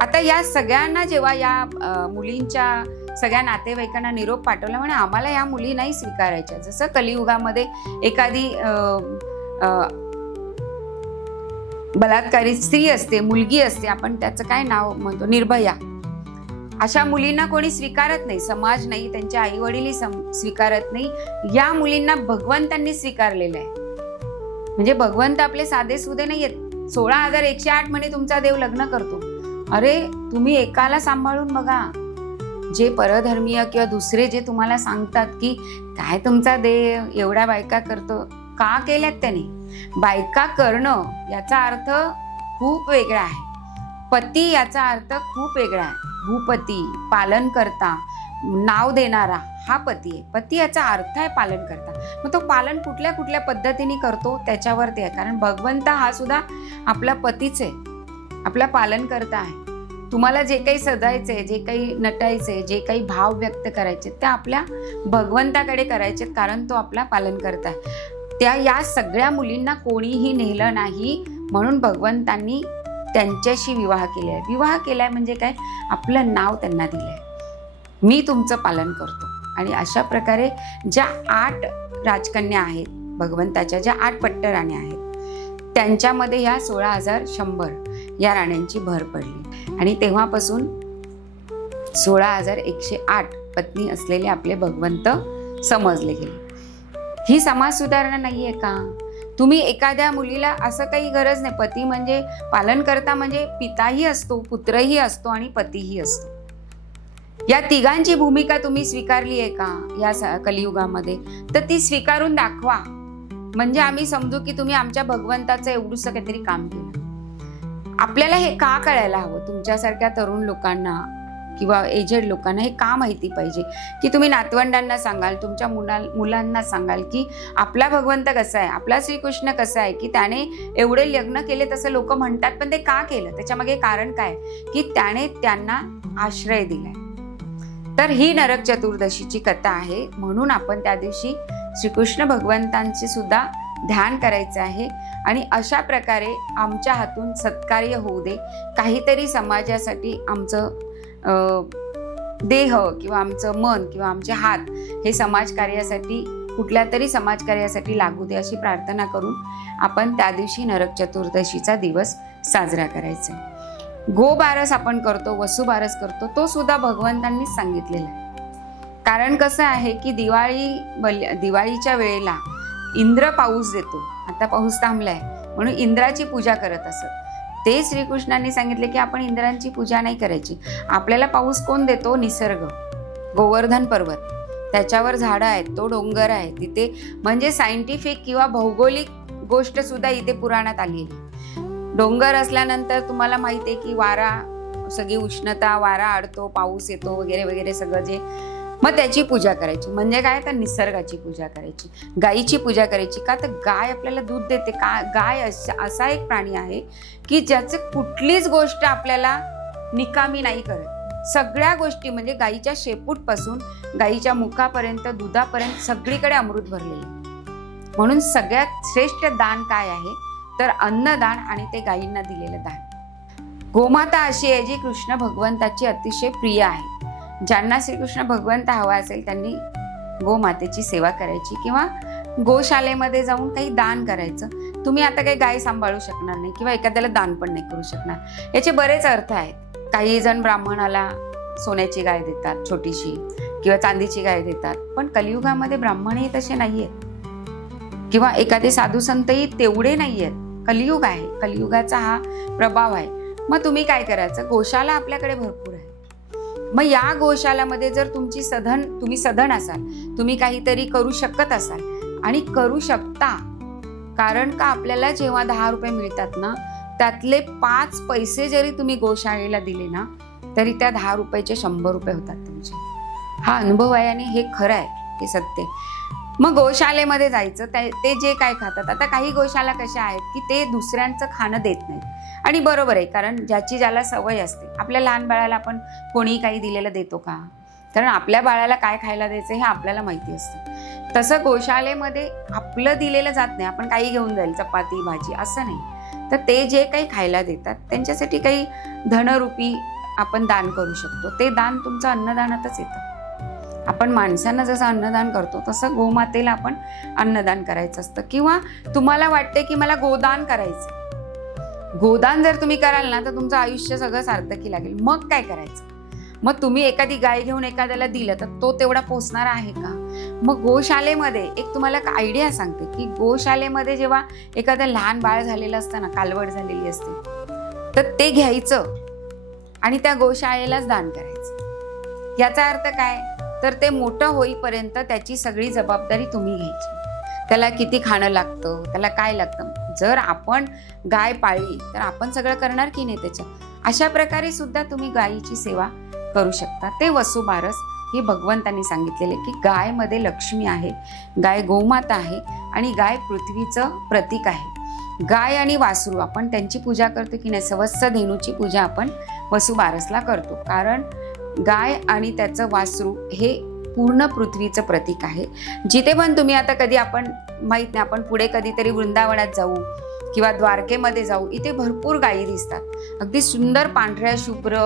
आता या सगळ्यांना जेव्हा या मुलींच्या सगळ्या नातेवाईकांना निरोप पाठवला, म्हणे आम्हाला या मुली नाही स्वीकारायच्या. जसं कलियुगामध्ये एखादी बलात्कारी स्त्री असते, मुलगी असते, आपण त्याचं काय नाव म्हणतो, निर्भया. अशा मुलींना कोणी स्वीकारत नाही, समाज नाही, त्यांच्या आई वडीलही स्वीकारत नाही. या मुलींना भगवंतांनी स्वीकारलेलं आहे. म्हणजे भगवंत आपले साधे सुधे नाही आहेत. 16,108 म्हणे तुमचा देव लग्न करतो. अरे तुम्ही एकाला सांभाळून बघा. जे परधर्मीय किंवा दुसरे जे तुम्हाला सांगतात की काय तुमचा देव एवढ्या बायका करतो, का केल्यात त्याने? बायका करणं याचा अर्थ खूप वेगळा आहे. पती याचा अर्थ खूप वेगळा आहे. भूपती, पालन करता, नाव देणारा, हा पती आहे. पती याचा अर्थ आहे पालन करता. मग तो पालन कुठल्या कुठल्या पद्धतीने करतो त्याच्यावरती आहे. कारण भगवंत हा सुद्धा आपला पतीच आहे, आपला पालन करता आहे. तुम्हाला जे काही सजायचंय, जे काही नटायचंय, जे काही भाव व्यक्त करायचे ते आपल्या भगवंताकडे करायचे, कारण तो आपला पालन करता आहे. या सगळ्या मुलींना कोणीही नेलं नाही, म्हणून भगवंतांनी त्यांच्याशी विवाह केलाय. विवाह केलाय म्हणजे काय, आपलं नाव त्यांना दिलंय, मी तुमचं पालन करतो. आणि अशा प्रकारे ज्या 8 राजकन्या आहेत भगवंताच्या, ज्या 8 पट्टराण्या आहेत, त्यांच्यामध्ये ह्या 16,100 या राण्यांची भर पडली. आणि तेव्हापासून 16,108 पत्नी असलेले आपले भगवंत समजले गेले. ही समाज सुधारणा नाहीये का? तुम्ही एखाद्या मुलीला असं काही गरज नाही. पती म्हणजे पालन करता, म्हणजे पिताही असतो, पुत्रही असतो आणि पतीही असतो. या तिघांची भूमिका तुम्ही स्वीकारली आहे का या कलियुगामध्ये? तर ती स्वीकारून दाखवा, म्हणजे आम्ही समजू की तुम्ही आमच्या भगवंताचं एवढंसं काहीतरी काम केलं. आपल्याला हे का कळायला हवं? तुमच्यासारख्या तरुण लोकांना किंवा एजेड लोकांना हे का माहिती पाहिजे की तुम्ही नातवंडांना सांगाल, तुमच्या मुलांना सांगाल की आपला भगवंत कसा आहे, आपला श्रीकृष्ण कसा आहे, की त्याने एवढे लग्न केले तसं लोक म्हणतात, पण ते का केलं, त्याच्यामागे कारण काय, की त्याने त्यांना आश्रय दिलाय. तर ही नरक चतुर्दशीची कथा आहे. म्हणून आपण त्या दिवशी श्रीकृष्ण भगवंतांचे सुद्धा ध्यान करायचं आहे. आणि अशा प्रकारे आमच्या हातून सत्कार्य होऊ दे, काहीतरी समाजासाठी आमचं देह किंवा आमचं मन किंवा आमचे हात हे समाजकार्यासाठी, कुठल्या तरी समाजकार्यासाठी लागू दे, अशी प्रार्थना करून आपण त्या दिवशी नरक चतुर्दशीचा दिवस साजरा करायचा. गोबारस आपण करतो, वसुबारस करतो, तो सुद्धा भगवंतांनीच सांगितलेला आहे. कारण कसं आहे की दिवाळीच्या वेळेला इंद्र पाऊस देतो. आता पाऊस थांबलाय म्हणून इंद्राची पूजा करत असत. ते श्रीकृष्णांनी सांगितले की आपण इंद्रांची पूजा नाही करायची. आपल्याला पाऊस कोण देतो? निसर्ग, गोवर्धन पर्वत, त्याच्यावर झाडं आहेत, तो डोंगर आहे तिथे. म्हणजे सायंटिफिक किंवा भौगोलिक गोष्ट सुद्धा इथे पुराणात आली आहे. डोंगर असल्यानंतर तुम्हाला माहिती आहे की वारा, सगळी उष्णता, वारा आडतो, पाऊस येतो वगैरे वगैरे सगळं जे, मग त्याची पूजा करायची. म्हणजे काय, तर निसर्गाची पूजा करायची. गायीची पूजा करायची. का, तर गाय आपल्याला दूध देते. गाय असा एक प्राणी आहे की ज्याचं कुठलीच गोष्ट आपल्याला निकामी नाही करत. सगळ्या गोष्टी, म्हणजे गायीच्या शेपूटपासून गायीच्या मुखापर्यंत, दुधापर्यंत सगळीकडे अमृत भरलेले. म्हणून सगळ्यात श्रेष्ठ दान काय आहे, तर अन्नदान, आणि ते गायींना दिलेलं दान. गोमाता अशी आहे जी कृष्ण भगवंताची अतिशय प्रिय आहे. ज्यांना श्रीकृष्ण भगवंत हवा असेल त्यांनी गोमातेची सेवा करायची किंवा गोशालेमध्ये जाऊन काही दान करायचं. तुम्ही आता काही गाय सांभाळू शकणार नाही किंवा एखाद्याला दान पण नाही करू शकणार. याचे बरेच अर्थ आहेत. काही जण ब्राह्मणाला सोन्याची गाय देतात छोटीशी, किंवा चांदीची गाय देतात. पण कलियुगामध्ये ब्राह्मणही तसे नाहीयेत किंवा एखादे साधू संतही तेवढे नाहीयेत. कलियुग आहे, कलियुगाचा हा प्रभाव आहे. मग तुम्ही काय करायचं, गोशाला आपल्याकडे भरपूर आहे. मग या गोशालामध्ये जर तुम्ही सधन असाल, तुम्ही काहीतरी करू शकत असाल, आणि करू शकता, कारण का आपल्याला जेव्हा 10 रुपये मिळतात ना, त्यातले 5 पैसे जरी तुम्ही गोशाळेला दिले ना तरी त्या 10 रुपयाचे 100 रुपये होतात तुमचे. हा अनुभव आहे आणि हे खरं आहे, हे सत्य आहे. मग गोशाळेमध्ये जायचं, ते जे काय खातात, आता काही गोशाळा कशा आहेत की ते दुसऱ्यांचं खाणं देत नाहीत आणि बरोबर आहे, कारण ज्याची ज्याला सवय असते. आपल्या लहान बाळाला आपण कोणी काही दिलेलं देतो का? कारण आपल्या बाळाला काय खायला द्यायचं हे आपल्याला माहिती असतं. तसं गोशाळेमध्ये आपलं दिलेलं जात नाही, आपण काही घेऊन जाईल, चपाती भाजी असं नाही. तर ते जे काही खायला देतात त्यांच्यासाठी काही धनरूपी आपण दान करू शकतो. ते दान तुमचं अन्नदानातच येतं. आपण माणसांना जसं अन्नदान करतो तसं गोमातेला आपण अन्नदान करायचं असतं. किंवा तुम्हाला वाटते की मला गोदान करायचं, गोदान जर तुम्ही कराल ना तर तुमचं आयुष्य सगळं सार्थकी लागेल. मग काय करायचं? मग तुम्ही एखादी गाय घेऊन एखाद्याला दिलं तर तो तेवढा पोचणार आहे का? मग गोशाळेमध्ये एक तुम्हाला एक आयडिया सांगते की गोशाळेमध्ये जेव्हा एखादं लहान बाळ झालेलं असतं ना, कालवड झालेली असते, तर ते घ्यायचं आणि त्या गोशाळेलाच दान करायचं. याचा अर्थ काय? तर ते मोठं होईपर्यंत त्याची सगळी जबाबदारी तुम्ही घ्यायची. त्याला किती खाणं लागतं, त्याला काय लागतं. जर आपण गाय पाळली तर आपण सगळं करणार की नाही त्याच्या. अशा प्रकारे सुद्धा तुम्ही गायीची सेवा करू शकता. ते वसुबारस हे भगवंतांनी सांगितलेले की गायमध्ये लक्ष्मी आहे, गाय गोमाता आहे आणि गाय पृथ्वीचं प्रतीक आहे. गाय आणि वासरू आपण त्यांची पूजा करतो की नाही, सवत्स धेनूची पूजा आपण वसुबारसला करतो. कारण गाय आणि त्याचं वासरू हे पूर्ण पृथ्वीचं प्रतीक आहे. जिथे पण तुम्ही आता कधी आपण माहित नाही, आपण पुढे कधीतरी वृंदावनात जाऊ किंवा द्वारकेमध्ये जाऊ, इथे भरपूर गायी दिसतात. अगदी सुंदर पांढऱ्या शुभ्र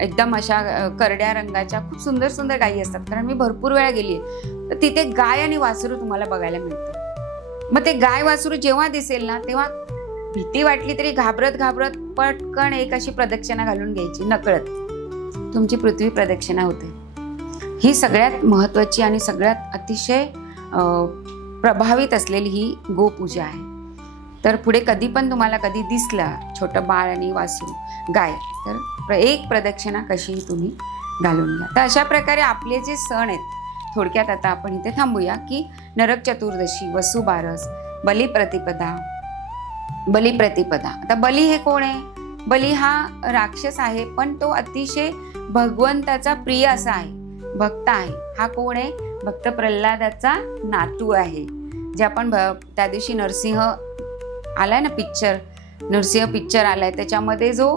एकदम अशा करड्या रंगाच्या खूप सुंदर सुंदर गायी असतात. कारण मी भरपूर वेळा गेली आहे, तर तिथे गाय आणि वासरू तुम्हाला बघायला मिळतं. मग ते गाय वासरू जेव्हा दिसेल ना तेव्हा भीती वाटली तरी घाबरत घाबरत पटकन एक अशी प्रदक्षिणा घालून घ्यायची, नकळत तुमची पृथ्वी प्रदक्षिणा होते. ही सगळ्यात महत्त्वाची आणि सगळ्यात अतिशय प्रभावित असलेली ही गोपूजा आहे. तर पुढे कधी पण तुम्हाला कधी दिसला छोटं बाळ आणि वासरू गाय, तर एक प्रदक्षिणा कशीही तुम्ही घालून घ्या. तर अशा प्रकारे आपले जे सण आहेत थोडक्यात आता आपण इथे थांबूया की नरक चतुर्दशी, वसुबारस, बलिप्रतिपदा. आता बली हे कोण आहे? बली हा राक्षस आहे, पण तो अतिशय भगवंताचा प्रिय असा आहे, भक्त आहे. हा कोण आहे? भक्त प्रल्हादाचा नातू आहे. जे आपण त्या दिवशी नरसिंह आलाय ना पिक्चर, नरसिंह पिक्चर आलाय, त्याच्यामध्ये जो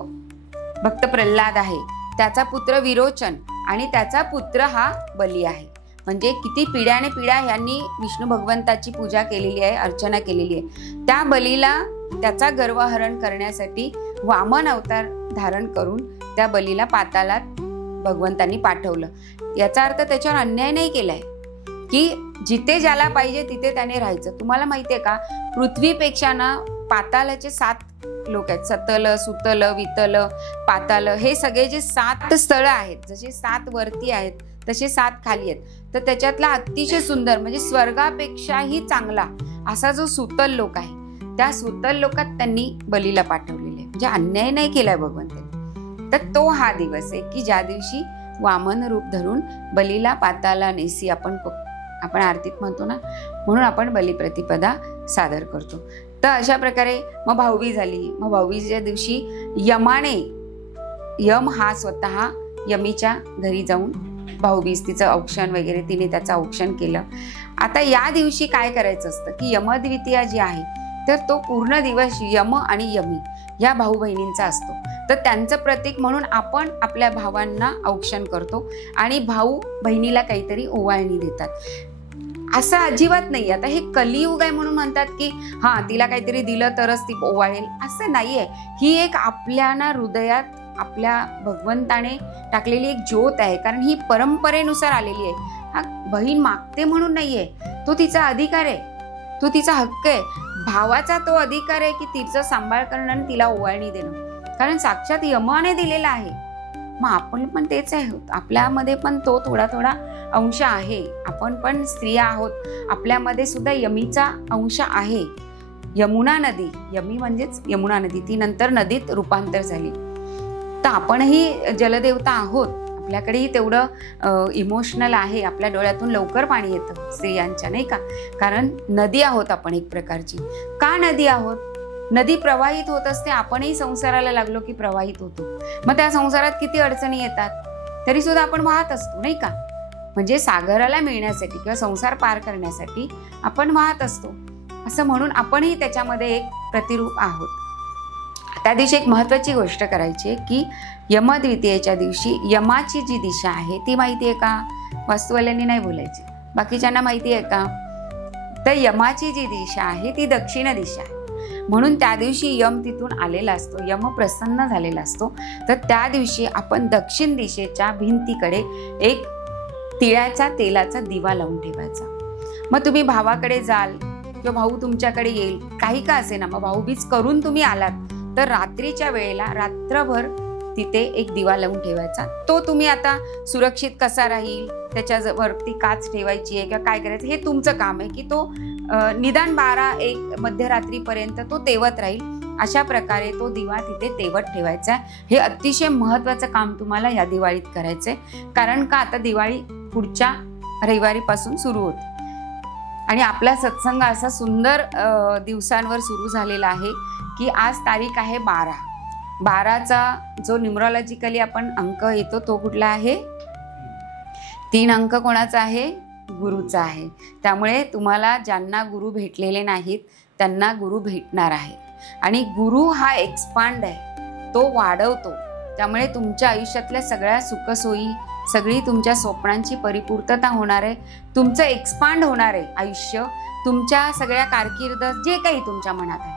भक्त प्रल्हाद आहे त्याचा पुत्र विरोचन आणि त्याचा पुत्र हा बली आहे. म्हणजे किती पिढ्याने पिढ्या ह्यांनी विष्णू भगवंताची पूजा केलेली आहे, अर्चना केलेली आहे. त्या बलीला त्याचा गर्वहरण करण्यासाठी वामन अवतार धारण करून त्या बलीला पातालात भगवंतांनी पाठवलं. याचा अर्थ त्याच्यावर अन्याय नाही केलाय की जिथे ज्याला पाहिजे तिथे त्याने राहायचं. तुम्हाला माहितीये का, पृथ्वीपेक्षा ना पातालाचे 7 लोक आहेत. सतल, सुतल, वितल, पाताल हे सगळे जे 7 स्थळं आहेत, जसे 7 वरती आहेत तसे 7 खाली आहेत. तर त्याच्यातला अतिशय सुंदर म्हणजे स्वर्गापेक्षाही चांगला असा जो सुतल लोक आहे, त्या सुतल लोकात त्यांनी बलीला पाठवलेले आहे. म्हणजे अन्याय नाही केलाय भगवंतांनी. तर तो हा दिवस आहे की ज्या दिवशी वामन रूप धरून बलीला पाताला नेसी आपण आरतीत म्हणतो ना, म्हणून आपण बलिप्रतिपदा सादर करतो. तर अशा प्रकारे मग भाऊबीज झाली. मग भाऊबीजेच्या दिवशी यम हा स्वतः यमीच्या घरी जाऊन भाऊबीज तिचं औक्षण वगैरे तिने त्याचं औक्षण केलं. आता या दिवशी काय करायचं असतं की यमद्वितीया जी आहे तर तो पूर्ण दिवस यम आणि यमी या भाऊ बहिणींचा असतो. तर त्यांचं प्रतीक म्हणून आपण आपल्या भावांना औक्षण करतो आणि भाऊ बहिणीला काहीतरी ओवाळणी देतात. असं अजिबात नाही. आता हे कलियुग आहे म्हणून म्हणतात की हा तिला काहीतरी दिलं तरच ती ओवाळेल, असं नाहीये. ही एक आपल्या ना हृदयात आपल्या भगवंताने टाकलेली एक ज्योत आहे. कारण ही परंपरेनुसार आलेली आहे. हा बहीण मागते म्हणून नाहीये, तो तिचा अधिकार आहे, तो तिचा हक्क आहे. भावाचा तो अधिकार आहे की तिचं सांभाळ करणं आणि तिला ओवाळणी देणं, कारण साक्षात यमाने दिलेला आहे. मग आपण पण तेच आहोत, आपल्यामध्ये पण तो थोडा थोडा अंश आहे. आपण पण स्त्रिया आहोत, आपल्यामध्ये सुद्धा यमीचा अंश आहे. यमुना नदी, यमी म्हणजेच यमुना नदी, ती नंतर नदीत रूपांतर झाली. तर आपणही जलदेवता आहोत, आपल्याकडेही तेवढं इमोशनल आहे. आपल्या डोळ्यातून लवकर पाणी येतं स्त्रियांच्या, नाही का? कारण नदी आहोत आपण एक प्रकारची. का नदी आहोत? नदी प्रवाहित होत असते, आपणही संसाराला लागलो की प्रवाहित होतो. मग त्या संसारात किती अडचणी येतात तरी सुद्धा आपण वाहत असतो, नाही का? म्हणजे सागराला मिळण्यासाठी किंवा संसार पार करण्यासाठी आपण वाहत असतो. असं म्हणून आपणही त्याच्यामध्ये एक प्रतिरूप आहोत. त्या दिवशी एक महत्त्वाची गोष्ट करायची आहे की यमद्वितीयेच्या दिवशी यमाची जी दिशा आहे ती माहिती आहे का? वास्तुवाल्यांनी नाही बोलायची, बाकीच्यांना माहिती आहे का? तर यमाची जी दिशा आहे ती दक्षिण दिशा आहे. म्हणून त्या दिवशी यम तिथून आलेला असतो, यम प्रसन्न झालेला असतो. तर त्या दिवशी आपण दक्षिण दिशेच्या भिंतीकडे एक तिळाच्या तेलाचा दिवा लावून ठेवायचा. मग तुम्ही भावाकडे जाल किंवा भाऊ तुमच्याकडे येईल, काही का असे ना, मग भाऊबीज करून तुम्ही आलात तर रात्रीच्या वेळेला रात्रभर तिथे एक दिवा लावून ठेवायचा. तो तुम्ही आता सुरक्षित कसा राहील, त्याच्यावरती काच ठेवायची आहे किंवा काय करायचं हे तुमचं काम आहे, की तो निदान 12-1 मध्यरात्रीपर्यंत तो तेवत राहील. अशा प्रकारे तो दिवा तिथे तेवत ठेवायचा. हे अतिशय महत्त्वाचं काम तुम्हाला या दिवाळीत करायचंय. कारण का आता दिवाळी पुढच्या रविवारीपासून सुरू होते आणि आपला सत्संग असा सुंदर दिवसांवर सुरू झालेला आहे की आज तारीख आहे 12. 12चा जो न्यूमरॉलॉजिकली आपण अंक येतो तो कुठला आहे? 3 अंक कोणाचा आहे? गुरुचा आहे. त्यामुळे तुम्हाला ज्यांना गुरु भेटलेले नाहीत त्यांना गुरु भेटणार आहे. आणि गुरु हा एक्सपांड आहे, तो वाढवतो. त्यामुळे तुमच्या आयुष्यातल्या सगळ्या सुखसोयी, सगळी तुमच्या स्वप्नांची परिपूर्तता होणार आहे. तुमचं एक्सपांड होणार आहे आयुष्य. तुमच्या सगळ्या कारकीर्द जे काही तुमच्या मनात आहे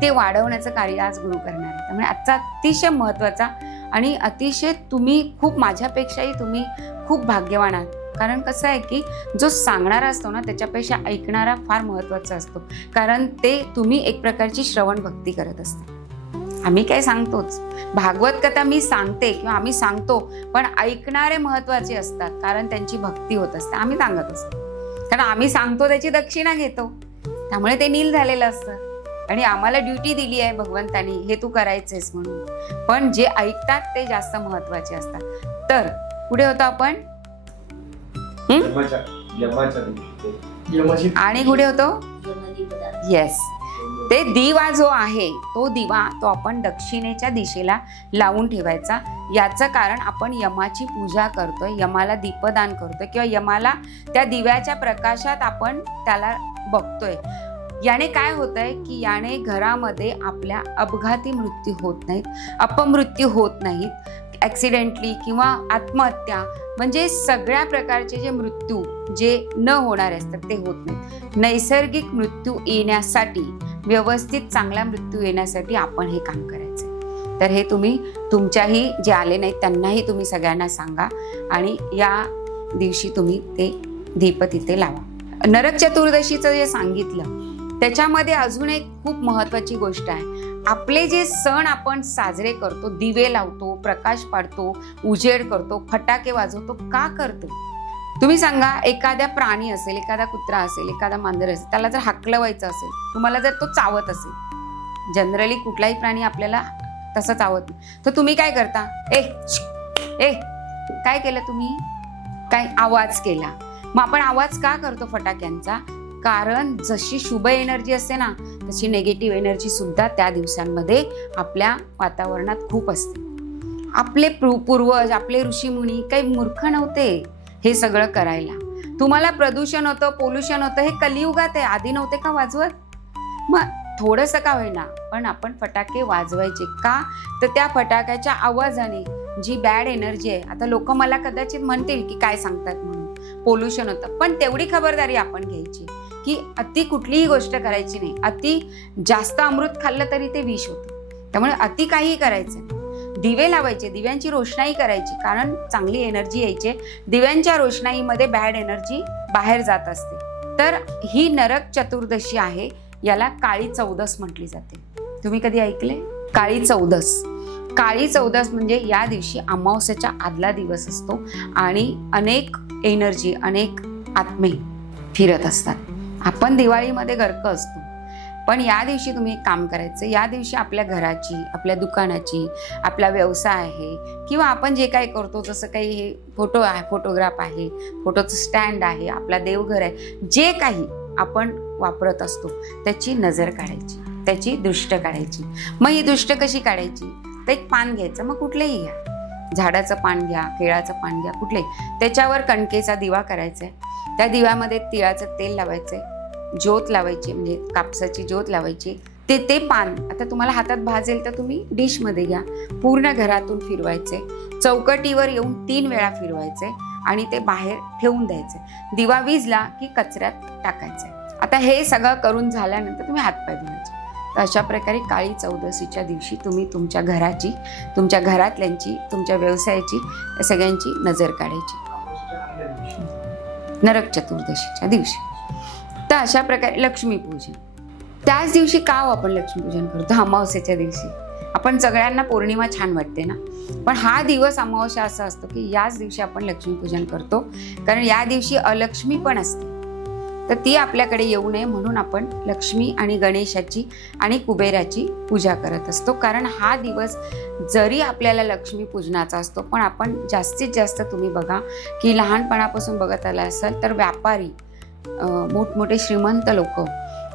ते वाढवण्याचं कार्य आज गुरु करणार आहे. त्यामुळे आजचा अतिशय महत्त्वाचा आणि अतिशय तुम्ही खूप, माझ्यापेक्षाही तुम्ही खूप भाग्यवान आहात. कारण कसं आहे की जो सांगणारा असतो ना त्याच्यापेक्षा ऐकणारा फार महत्त्वाचा असतो. कारण ते तुम्ही एक प्रकारची श्रवण भक्ती करत असता. आम्ही काय सांगतोच, भागवत कथा मी सांगते किंवा आम्ही सांगतो, पण ऐकणारे महत्त्वाचे असतात. कारण त्यांची भक्ती होत असते. आम्ही सांगत असतो कारण आम्ही सांगतो त्याची दक्षिणा घेतो. त्यामुळे ते नील झालेलं असतं आणि आम्हाला ड्युटी दिली आहे भगवंतानी, हे तू करायचेस म्हणून. पण जे ऐकतात ते जास्त महत्त्वाचे असतात. तर पुढे होतो आपण आणि पुढे होतो येस, ते दिवा जो आहे तो दिवा तो आपण दक्षिणेच्या दिशेला लावून ठेवायचा. याचं कारण आपण यमाची पूजा करतोय, यमाला दीपदान करतोय किंवा यमाला त्या दिव्याच्या प्रकाशात आपण त्याला बघतोय. याने काय होतंय की याने घरामध्ये आपल्या अपघाती मृत्यू होत नाहीत, अपमृत्यू होत नाहीत, ॲक्सिडेंटली किंवा आत्महत्या म्हणजे सगळ्या प्रकारचे जे मृत्यू जे न होणारे असतात ते होत नाहीत. नैसर्गिक मृत्यू येण्यासाठी, व्यवस्थित चांगला मृत्यू येण्यासाठी आपण हे काम करायचं. तर हे तुम्ही तुमच्याही जे आले नाहीत त्यांनाही तुम्ही सगळ्यांना सांगा आणि या दिवशी तुम्ही ते दीप तिथे लावा. नरक चतुर्दशीचं जे सांगितलं त्याच्यामध्ये अजून एक खूप महत्त्वाची गोष्ट आहे. आपले जे सण आपण साजरे करतो, दिवे लावतो, प्रकाश पाडतो, उजेड करतो, फटाके वाजवतो, का करतो? तुम्ही सांगा. एखाद्या प्राणी असेल, एखादा कुत्रा असेल, एखादा मांजर असेल, त्याला जर हाकलवायचं असेल, तुम्हाला जर तो चावत असेल, जनरली कुठलाही प्राणी आपल्याला तसं चावत नाही, तर तुम्ही काय करता? ए काय केलं तुम्ही? काय आवाज केला. मग आपण आवाज का करतो फटाक्यांचा? कारण जशी शुभ एनर्जी असते ना तशी नेगेटिव्ह एनर्जी सुद्धा त्या दिवसांमध्ये आपल्या वातावरणात खूप असते. आपले पूर्वज, आपले ऋषीमुनी काही मूर्ख नव्हते हे सगळं करायला. तुम्हाला प्रदूषण होतं, पोल्युशन होतं, हे कलियुगात आहे. आधी नव्हते का वाजवत? मग थोडंसं का होईना पण आपण फटाके वाजवायचे. का? तर त्या फटाक्याच्या आवाजाने जी बॅड एनर्जी आहे, आता लोक मला कदाचित म्हणतील की काय सांगतात म्हणून, पोल्युशन होतं, पण तेवढी खबरदारी आपण घ्यायची की अति कुठलीही गोष्ट करायची नाही. अति जास्त अमृत खाल्लं तरी ते विष होतं. त्यामुळे अति काहीही करायचं. दिवे लावायचे, दिव्यांची रोषणाई करायची, कारण चांगली एनर्जी यायची. दिव्यांच्या रोषणाईमध्ये बॅड एनर्जी बाहेर जात असते. तर ही नरक चतुर्दशी आहे, याला काळी चौदस म्हटली जाते. तुम्ही कधी ऐकले काळी चौदस? काळी चौदस म्हणजे या दिवशी अमावस्येच्या आदला दिवस असतो आणि अनेक एनर्जी, अनेक आत्मे फिरत असतात. आपण दिवाळीमध्ये गर्क असतो, पण या दिवशी तुम्ही एक काम करायचं. या दिवशी आपल्या घराची, आपल्या दुकानाची, आपला व्यवसाय आहे किंवा आपण जे काही करतो, जसं काही हे फोटो आहे, फोटोग्राफ आहे, फोटोचं स्टँड आहे, आपला देवघर आहे, जे काही आपण वापरत असतो त्याची नजर काढायची. त्याची दृष्ट काढायची. मग ही दृष्ट कशी काढायची? तर एक पान घ्यायचं, मग कुठलंही घ्या, झाडाचं पान घ्या, केळाचं पान घ्या, कुठलंही. त्याच्यावर कणकेचा दिवा करायचा आहे. त्या दिव्यामध्ये तिळाचं तेल लावायचं आहे, ज्योत लावायची, म्हणजे कापसाची ज्योत लावायची. ते पान आता तुम्हाला हातात भाजेल तर तुम्ही डिशमध्ये घ्या. पूर्ण घरातून फिरवायचे, चौकटीवर येऊन 3 वेळा फिरवायचे आणि ते बाहेर ठेवून द्यायचे. दिवा विझला की कचऱ्यात टाकायचे. आता हे सगळं करून झाल्यानंतर तुम्ही हातपाय धुवायचे. तर अशा प्रकारे काळी चौदशीच्या दिवशी तुम्ही तुमच्या घराची, तुमच्या घरातल्यांची, तुमच्या व्यवसायाची, या सगळ्यांची नजर काढायची नरक चतुर्दशीच्या दिवशी. तर अशा प्रकारे लक्ष्मीपूजन त्याच दिवशी का आपण लक्ष्मीपूजन करतो? अमावस्येच्या दिवशी. आपण सगळ्यांना पौर्णिमा छान वाटते ना, पण हा दिवस अमावस्या असा असतो की याच दिवशी आपण लक्ष्मीपूजन करतो, कारण या दिवशी अलक्ष्मी पण असते. तर ती आपल्याकडे येऊ नये म्हणून आपण लक्ष्मी आणि गणेशाची आणि कुबेराची पूजा करत असतो. कारण हा दिवस जरी आपल्याला लक्ष्मी पूजनाचा असतो, पण आपण जास्तीत जास्त तुम्ही बघा की लहानपणापासून बघत आला असाल तर व्यापारी, मोठमोठे श्रीमंत लोक,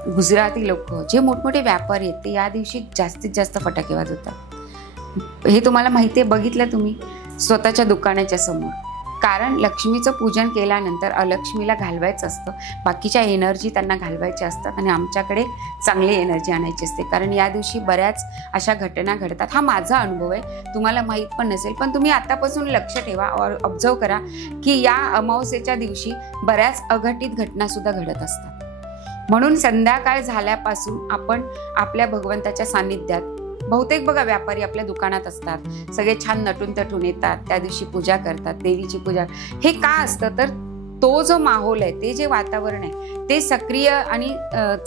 गुजराती लोक, जे मोठमोठे व्यापारी आहेत ते या दिवशी जास्तीत जास्त फटाके वाजवतात. हे तुम्हाला माहिती आहे, बघितलं तुम्ही स्वतःच्या दुकानाच्या समोर. कारण लक्ष्मीचं पूजन केल्यानंतर अलक्ष्मीला घालवायचं असतं, बाकीच्या एनर्जी त्यांना घालवायच्या असतात आणि आमच्याकडे चांगली एनर्जी आणायची असते. कारण या दिवशी बऱ्याच अशा घटना घडतात. हा माझा अनुभव आहे, तुम्हाला माहीत पण नसेल, पण तुम्ही आतापासून लक्ष ठेवा और ऑब्झर्व करा की या अमावस्येच्या दिवशी बऱ्याच अघटित घटनासुद्धा घडत असतात. म्हणून संध्याकाळ झाल्यापासून आपण आपल्या भगवंताच्या सान्निध्यात, बहुतेक बघा व्यापारी आपल्या दुकानात असतात, सगळे छान नटून तटून येतात, त्या दिवशी पूजा करतात, देवीची पूजा. हे का असतं तर तो जो माहोल आहे, ते जे वातावरण आहे ते सक्रिय आणि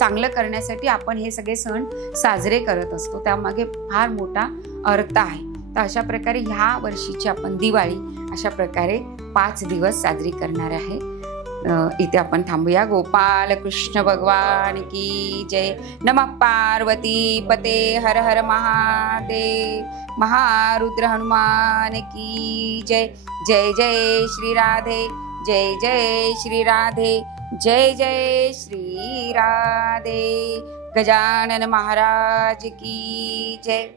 चांगलं करण्यासाठी आपण हे सगळे सण साजरे करत असतो. त्यामागे फार मोठा अर्थ आहे. तर अशा प्रकारे ह्या वर्षीची आपण दिवाळी अशा प्रकारे 5 दिवस साजरी करणार आहे. इथे आपण थांबूया. गोपाल कृष्ण भगवान की जय. नमः पार्वती पते हर हर महादेव. महारुद्र हनुमान की जय. जय जय श्री राधे, जय जय श्री राधे, जय जय श्री राधे. गजानन महाराज की जय.